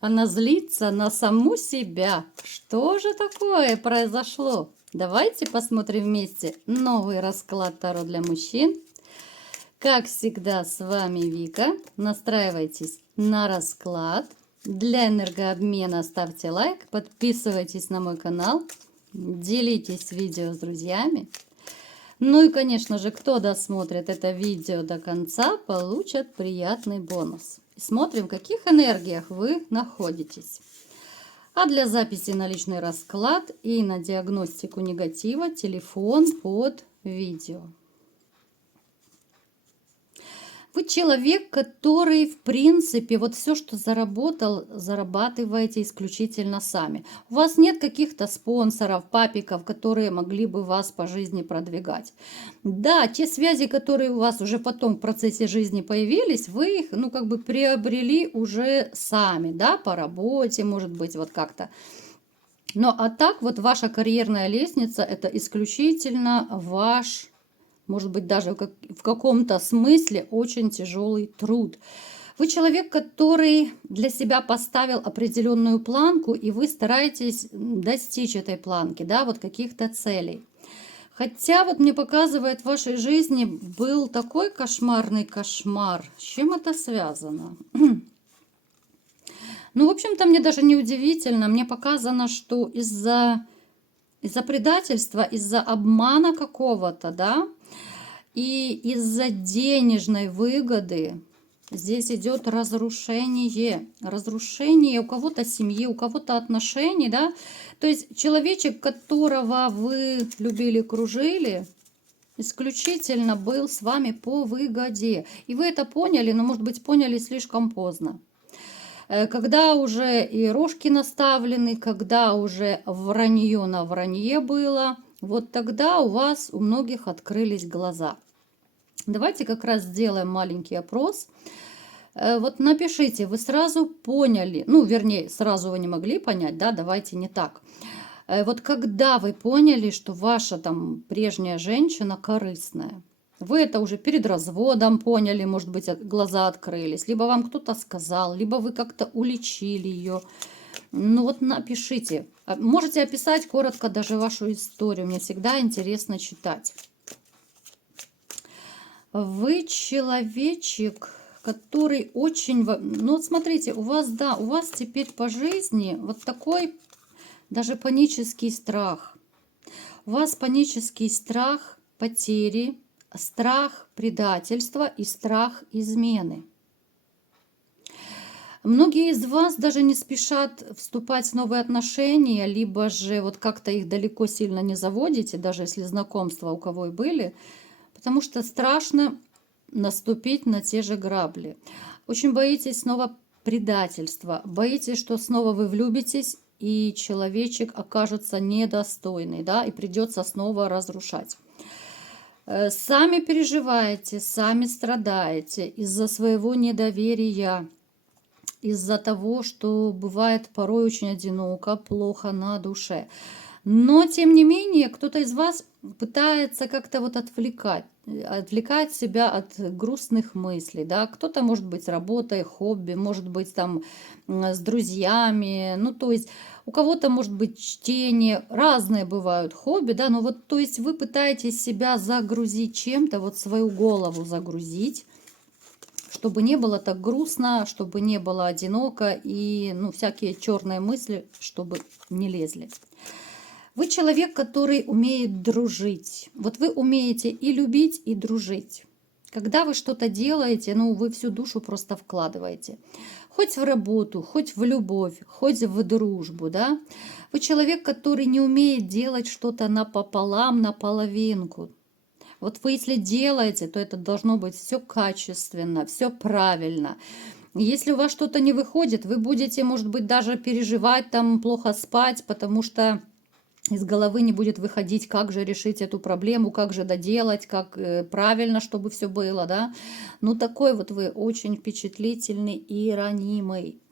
Она злится на саму себя. Что же такое произошло? Давайте посмотрим вместе новый расклад Таро для мужчин. Как всегда, с вами Вика. Настраивайтесь на расклад. Для энергообмена ставьте лайк, подписывайтесь на мой канал, делитесь видео с друзьями. Ну и, конечно же, кто досмотрит это видео до конца, получит приятный бонус. Смотрим, в каких энергиях вы находитесь. А для записи на личный расклад и на диагностику негатива телефон под видео. Вы человек, который, в принципе, вот все, что заработал, зарабатываете исключительно сами. У вас нет каких-то спонсоров, папиков, которые могли бы вас по жизни продвигать. Да, те связи, которые у вас уже потом в процессе жизни появились, вы их, ну, как бы приобрели уже сами, да, по работе, может быть, вот как-то. Но а так вот ваша карьерная лестница – это исключительно ваш, может быть, даже в каком-то смысле очень тяжелый труд. Вы человек, который для себя поставил определенную планку, и вы стараетесь достичь этой планки, да, вот каких-то целей. Хотя вот мне показывает, в вашей жизни был такой кошмарный кошмар. С чем это связано? Ну, в общем-то, мне даже не удивительно. Мне показано, что из-за предательства, из-за обмана какого-то, да, и из-за денежной выгоды здесь идет разрушение. Разрушение у кого-то семьи, у кого-то отношений, да. То есть человечек, которого вы любили, кружили, исключительно был с вами по выгоде. И вы это поняли, но, может быть, поняли слишком поздно. Когда уже и рожки наставлены, когда уже вранье на вранье было, вот тогда у вас, у многих открылись глаза. Давайте как раз сделаем маленький опрос. Вот напишите, вы сразу поняли, ну, вернее, сразу вы не могли понять, да, давайте не так. Вот когда вы поняли, что ваша там прежняя женщина корыстная, вы это уже перед разводом поняли, может быть, глаза открылись, либо вам кто-то сказал, либо вы как-то уличили ее. Ну вот напишите. Можете описать коротко даже вашу историю, мне всегда интересно читать. Вы человечек, который очень... Ну вот смотрите, у вас, да, у вас теперь по жизни вот такой даже панический страх. У вас панический страх потери, страх предательства и страх измены. Многие из вас даже не спешат вступать в новые отношения, либо же вот как-то их далеко сильно не заводите, даже если знакомства у кого и были, потому что страшно наступить на те же грабли. Очень боитесь снова предательства, боитесь, что снова вы влюбитесь, и человечек окажется недостойный, да, и придется снова разрушать. Сами переживаете, сами страдаете из-за своего недоверия, из-за того, что бывает порой очень одиноко, плохо на душе. Но, тем не менее, кто-то из вас пытается как-то вот отвлекать себя от грустных мыслей, да, кто-то, может быть, с работой, хобби, может быть, там, с друзьями, ну, то есть, у кого-то, может быть, чтение, разные бывают хобби, да, но вот, то есть, вы пытаетесь себя загрузить чем-то, вот свою голову загрузить, чтобы не было так грустно, чтобы не было одиноко, и, ну, всякие черные мысли, чтобы не лезли. Вы человек, который умеет дружить. Вот вы умеете и любить, и дружить. Когда вы что-то делаете, ну, вы всю душу просто вкладываете. Хоть в работу, хоть в любовь, хоть в дружбу, да. Вы человек, который не умеет делать что-то напополам, наполовинку. Вот вы если делаете, то это должно быть все качественно, все правильно. Если у вас что-то не выходит, вы будете, может быть, даже переживать, там, плохо спать, потому что из головы не будет выходить, как же решить эту проблему, как же доделать, как правильно, чтобы все было, да. Ну, такой вот вы очень впечатлительный и ранимый.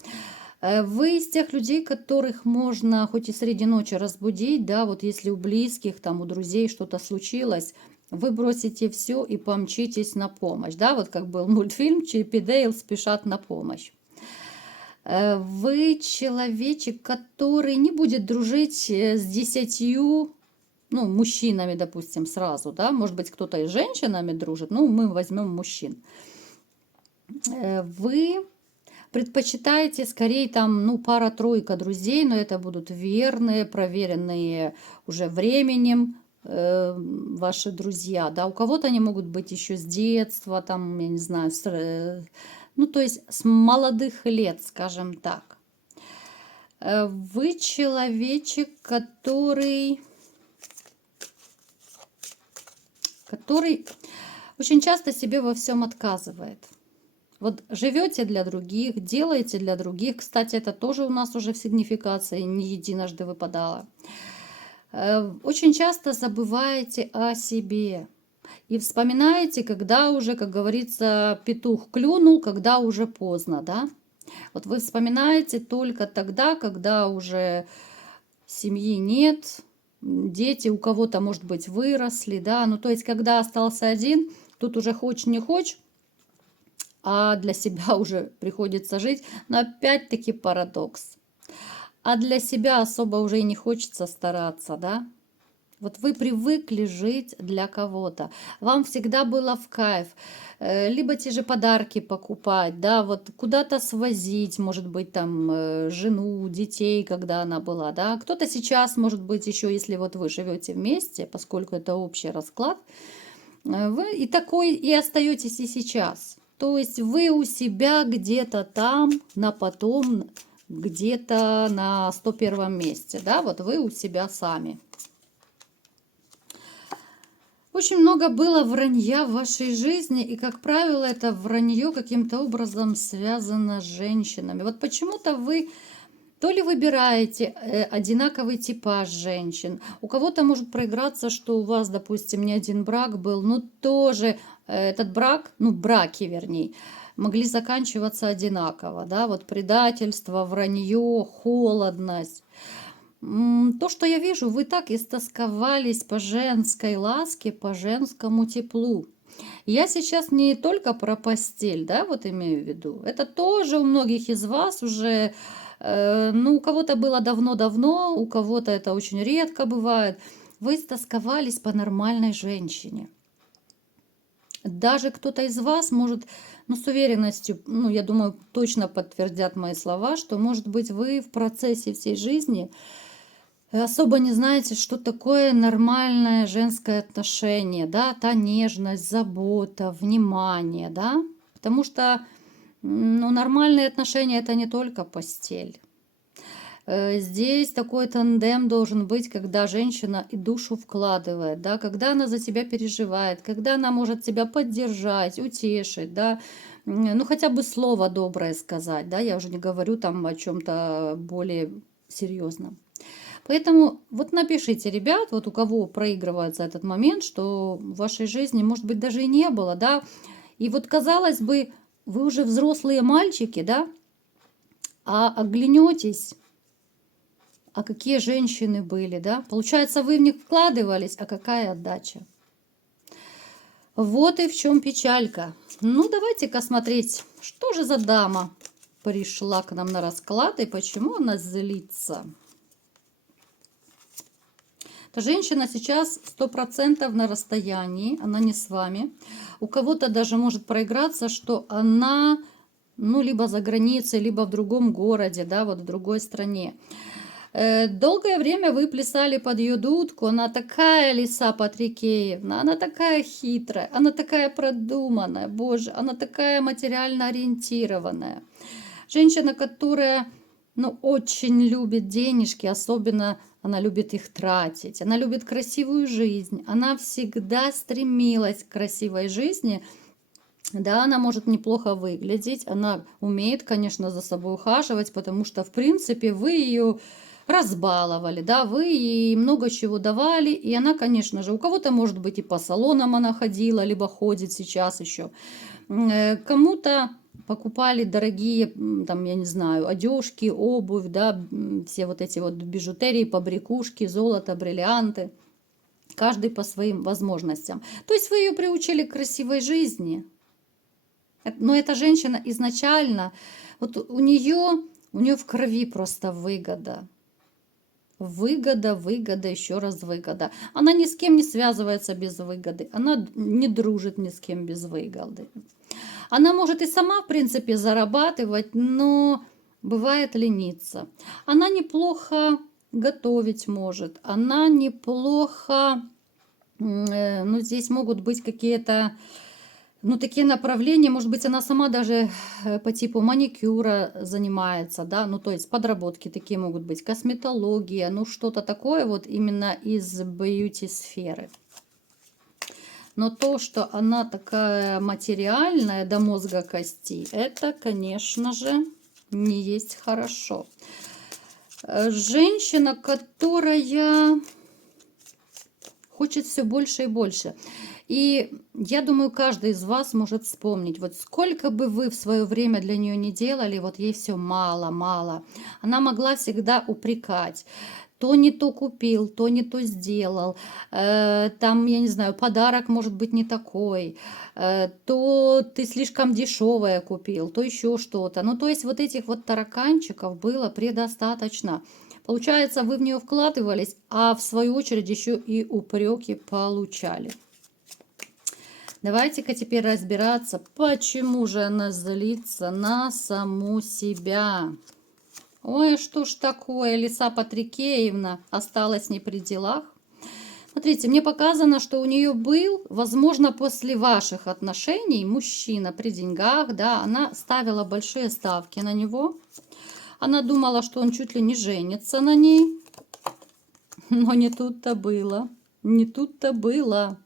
Вы из тех людей, которых можно хоть и среди ночи разбудить, да, вот если у близких, там, у друзей что-то случилось, вы бросите все и помчитесь на помощь, да, вот как был мультфильм «Чип и Дейл спешат на помощь». Вы человечек, который не будет дружить с 10, ну, мужчинами, допустим, сразу, да, может быть, кто-то и с женщинами дружит, ну, мы возьмем мужчин. Вы предпочитаете скорее там, ну, пара-тройка друзей, но это будут верные, проверенные уже временем ваши друзья, да, у кого-то они могут быть еще с детства, там, я не знаю, ну, то есть с молодых лет, скажем так. Вы человечек, который очень часто себе во всем отказывает. Вот живете для других, делаете для других. Кстати, это тоже у нас уже в сигнификации не единожды выпадало. Очень часто забываете о себе. И вспоминаете, когда уже, как говорится, петух клюнул, когда уже поздно, да? Вот вы вспоминаете только тогда, когда уже семьи нет, дети у кого-то, может быть, выросли, да? Ну, то есть, когда остался один, тут уже хочешь не хочешь, а для себя уже приходится жить. Но опять-таки парадокс. А для себя особо уже и не хочется стараться, да? Вот вы привыкли жить для кого-то. Вам всегда было в кайф. Либо те же подарки покупать, да, вот куда-то свозить, может быть, там, жену, детей, когда она была, да. Кто-то сейчас, может быть, еще, если вот вы живете вместе, поскольку это общий расклад, вы и такой и остаетесь и сейчас. То есть вы у себя где-то там, на потом, где-то на 101 месте, да, вот вы у себя сами. Очень много было вранья в вашей жизни, и, как правило, это вранье каким-то образом связано с женщинами. Вот почему-то вы то ли выбираете одинаковый типаж женщин, у кого-то может проиграться, что у вас, допустим, не один брак был, но тоже этот брак, ну, браки, вернее, могли заканчиваться одинаково, да, вот предательство, вранье, холодность. То, что я вижу, вы так истосковались по женской ласке, по женскому теплу. Я сейчас не только про постель, да, вот имею в виду. Это тоже у многих из вас уже, ну, у кого-то было давно-давно, у кого-то это очень редко бывает. Вы истосковались по нормальной женщине. Даже кто-то из вас может, ну, с уверенностью, ну, я думаю, точно подтвердят мои слова, что, может быть, вы в процессе всей жизни особо не знаете, что такое нормальное женское отношение, да, та нежность, забота, внимание, да, потому что, ну, нормальные отношения это не только постель. Здесь такой тандем должен быть, когда женщина и душу вкладывает, да, когда она за тебя переживает, когда она может тебя поддержать, утешить, да, ну хотя бы слово доброе сказать, да, я уже не говорю там о чем-то более серьезном. Поэтому вот напишите, ребят, вот у кого проигрывается этот момент, что в вашей жизни, может быть, даже и не было, да. И вот, казалось бы, вы уже взрослые мальчики, да, а оглянетесь, а какие женщины были, да. Получается, вы в них вкладывались, а какая отдача. Вот и в чем печалька. Ну, давайте-ка смотреть, что же за дама пришла к нам на расклад и почему она злится. Женщина сейчас 100% на расстоянии, она не с вами. У кого-то даже может проиграться, что она, ну, либо за границей, либо в другом городе, да, вот в другой стране. Долгое время вы плясали под ее дудку. Она такая, Лиса Патрикеевна, она такая хитрая, она такая продуманная, боже, она такая материально ориентированная. Женщина, которая, ну, очень любит денежки, особенно она любит их тратить. Она любит красивую жизнь. Она всегда стремилась к красивой жизни. Да, она может неплохо выглядеть. Она умеет, конечно, за собой ухаживать, потому что, в принципе, вы ее разбаловали, да, вы ей много чего давали. И она, конечно же, у кого-то, может быть, и по салонам она ходила, либо ходит сейчас еще. Кому-то покупали дорогие, там, я не знаю, одежки, обувь, да, все вот эти вот бижутерии, побрякушки, золото, бриллианты. Каждый по своим возможностям. То есть вы ее приучили к красивой жизни. Но эта женщина изначально, вот у нее У нее в крови просто выгода. Выгода, выгода, еще раз выгода. Она ни с кем не связывается без выгоды. Она не дружит ни с кем без выгоды. Она может и сама, в принципе, зарабатывать, но бывает лениться. Она неплохо готовить может. Она неплохо... Ну, здесь могут быть какие-то... Ну, такие направления, может быть, она сама даже по типу маникюра занимается, да, ну, то есть подработки такие могут быть, косметология, ну, что-то такое вот именно из бьюти-сферы. Но то, что она такая материальная до мозга костей, это, конечно же, не есть хорошо. Женщина, которая хочет все больше и больше. И я думаю, каждый из вас может вспомнить, вот сколько бы вы в свое время для нее не делали, вот ей все мало, мало. Она могла всегда упрекать. То не то купил, то не то сделал, там, я не знаю, подарок может быть не такой, то ты слишком дешевое купил, то еще что-то. Ну, то есть вот этих вот тараканчиков было предостаточно. Получается, вы в нее вкладывались, а в свою очередь еще и упреки получали. Давайте-ка теперь разбираться, почему же она злится на саму себя. Ой, что ж такое, Лиса Патрикеевна осталась не при делах. Смотрите, мне показано, что у нее был, возможно, после ваших отношений мужчина при деньгах, да, она ставила большие ставки на него. Она думала, что он чуть ли не женится на ней, но не тут-то было, не тут-то было.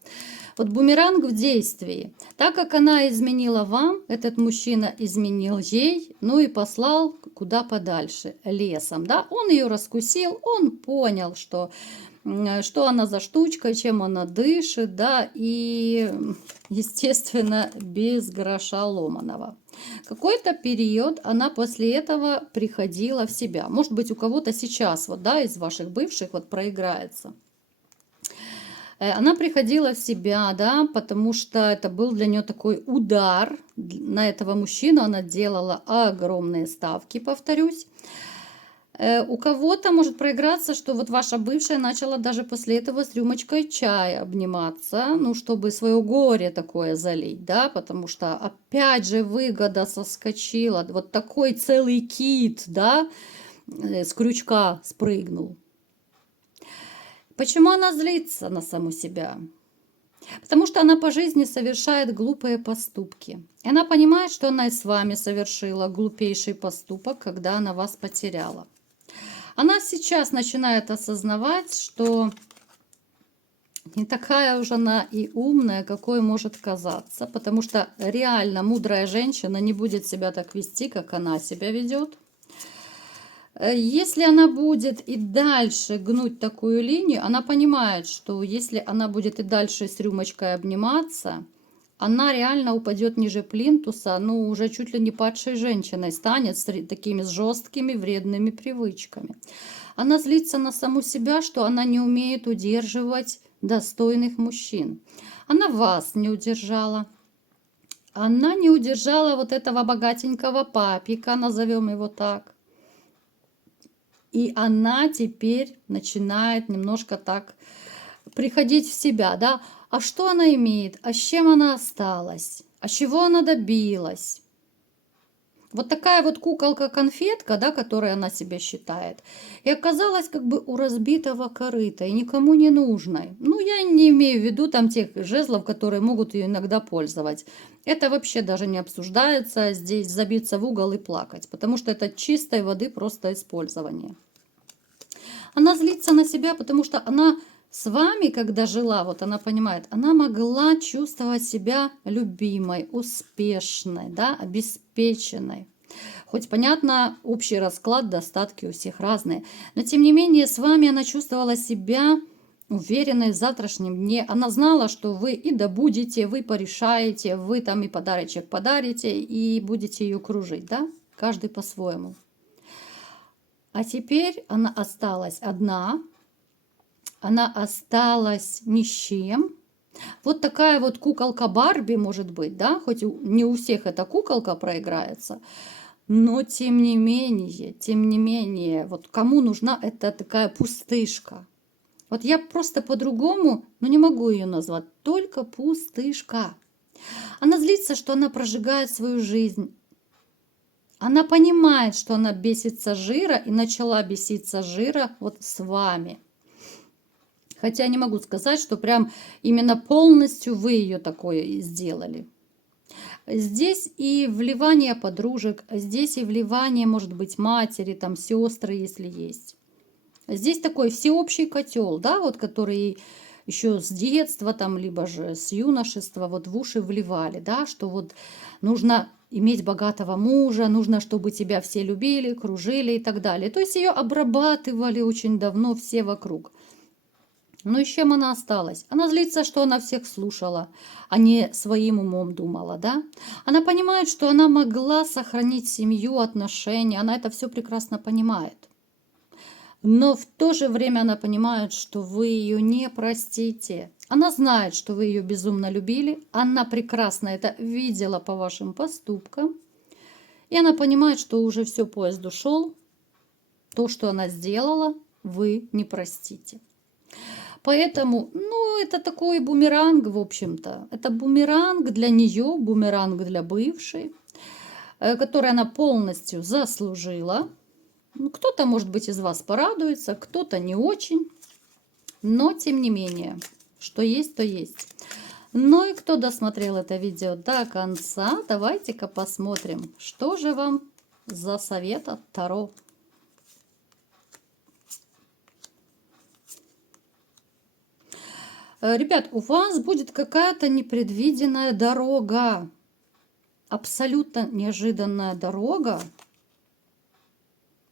Вот бумеранг в действии. Так как она изменила вам, этот мужчина изменил ей, ну и послал куда подальше, лесом. Да? Он ее раскусил, он понял, что она за штучка, чем она дышит, да, и, естественно, без гроша ломаного. Какой-то период она после этого приходила в себя. Может быть, у кого-то сейчас, вот, да, из ваших бывших вот проиграется. Она приходила в себя, да, потому что это был для нее такой удар. На этого мужчину она делала огромные ставки, повторюсь. У кого-то может проиграться, что вот ваша бывшая начала даже после этого с рюмочкой чая обниматься, ну, чтобы свое горе такое залить, да, потому что опять же выгода соскочила, вот такой целый кит, да, с крючка спрыгнул. Почему она злится на саму себя? Потому что она по жизни совершает глупые поступки. И она понимает, что она и с вами совершила глупейший поступок, когда она вас потеряла. Она сейчас начинает осознавать, что не такая уж она и умная, какой может казаться, потому что реально мудрая женщина не будет себя так вести, как она себя ведет. Если она будет и дальше гнуть такую линию, она понимает, что если она будет и дальше с рюмочкой обниматься, она реально упадет ниже плинтуса, ну, уже чуть ли не падшей женщиной станет с такими жесткими вредными привычками. Она злится на саму себя, что она не умеет удерживать достойных мужчин. Она вас не удержала. Она не удержала вот этого богатенького папика, назовем его так. И она теперь начинает немножко так приходить в себя, да. А что она имеет? А с чем она осталась? А чего она добилась? Вот такая вот куколка-конфетка, да, которой она себя считает, и оказалась как бы у разбитого корыта и никому не нужной. Ну, я не имею в виду там тех жезлов, которые могут ее иногда пользовать. Это вообще даже не обсуждается, здесь забиться в угол и плакать, потому что это чистой воды просто использование. Она злится на себя, потому что она с вами, когда жила, вот она понимает, она могла чувствовать себя любимой, успешной, да, обеспеченной. Хоть, понятно, общий расклад, достатки у всех разные. Но, тем не менее, с вами она чувствовала себя уверенной в завтрашнем дне. Она знала, что вы и добудете, вы порешаете, вы там и подарочек подарите, и будете ее кружить, да? Каждый по-своему. А теперь она осталась одна. Она осталась ни с чем. Вот такая вот куколка Барби может быть, да, хоть не у всех эта куколка проиграется, Но тем не менее, вот кому нужна эта такая пустышка? Вот я просто по-другому, ну не могу ее назвать, только пустышка. Она злится, что она прожигает свою жизнь. Она понимает, что она бесится жира и начала беситься жира вот с вами. Хотя не могу сказать, что прям именно полностью вы ее такое сделали. Здесь и вливание подружек, здесь и вливание, может быть, матери, там, сестры, если есть. Здесь такой всеобщий котел, да, вот который еще с детства, там, либо же с юношества вот в уши вливали, да, что вот нужно иметь богатого мужа, нужно, чтобы тебя все любили, кружили и так далее. То есть ее обрабатывали очень давно все вокруг. Ну и с чем она осталась? Она злится, что она всех слушала, а не своим умом думала, да? Она понимает, что она могла сохранить семью, отношения, она это все прекрасно понимает. Но в то же время она понимает, что вы ее не простите. Она знает, что вы ее безумно любили, она прекрасно это видела по вашим поступкам, и она понимает, что уже все, поезд ушел, то, что она сделала, вы не простите. Поэтому, ну, это такой бумеранг, в общем-то. Это бумеранг для нее, бумеранг для бывшей, который она полностью заслужила. Ну, кто-то, может быть, из вас порадуется, кто-то не очень. Но, тем не менее, что есть, то есть. Ну и кто досмотрел это видео до конца, давайте-ка посмотрим, что же вам за совет от Таро. Ребят, у вас будет какая-то непредвиденная дорога, абсолютно неожиданная дорога.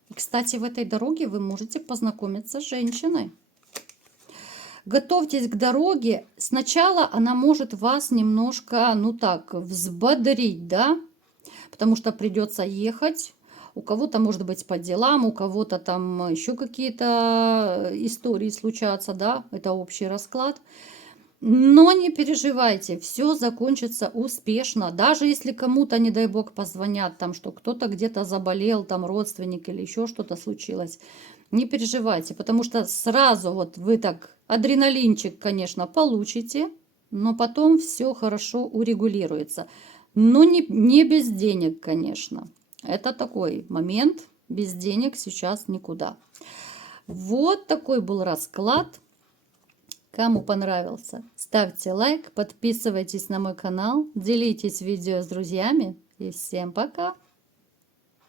И, кстати, в этой дороге вы можете познакомиться с женщиной. Готовьтесь к дороге. Сначала она может вас немножко, ну так, взбодрить, да, потому что придется ехать. У кого-то, может быть, по делам, у кого-то там еще какие-то истории случатся, да, это общий расклад. Но не переживайте, все закончится успешно. Даже если кому-то, не дай бог, позвонят, там, что кто-то где-то заболел, там родственник или еще что-то случилось, не переживайте, потому что сразу вот вы так адреналинчик, конечно, получите, но потом все хорошо урегулируется. Но не без денег, конечно. Это такой момент, без денег сейчас никуда. Вот такой был расклад. Кому понравился, ставьте лайк, подписывайтесь на мой канал, делитесь видео с друзьями и всем пока!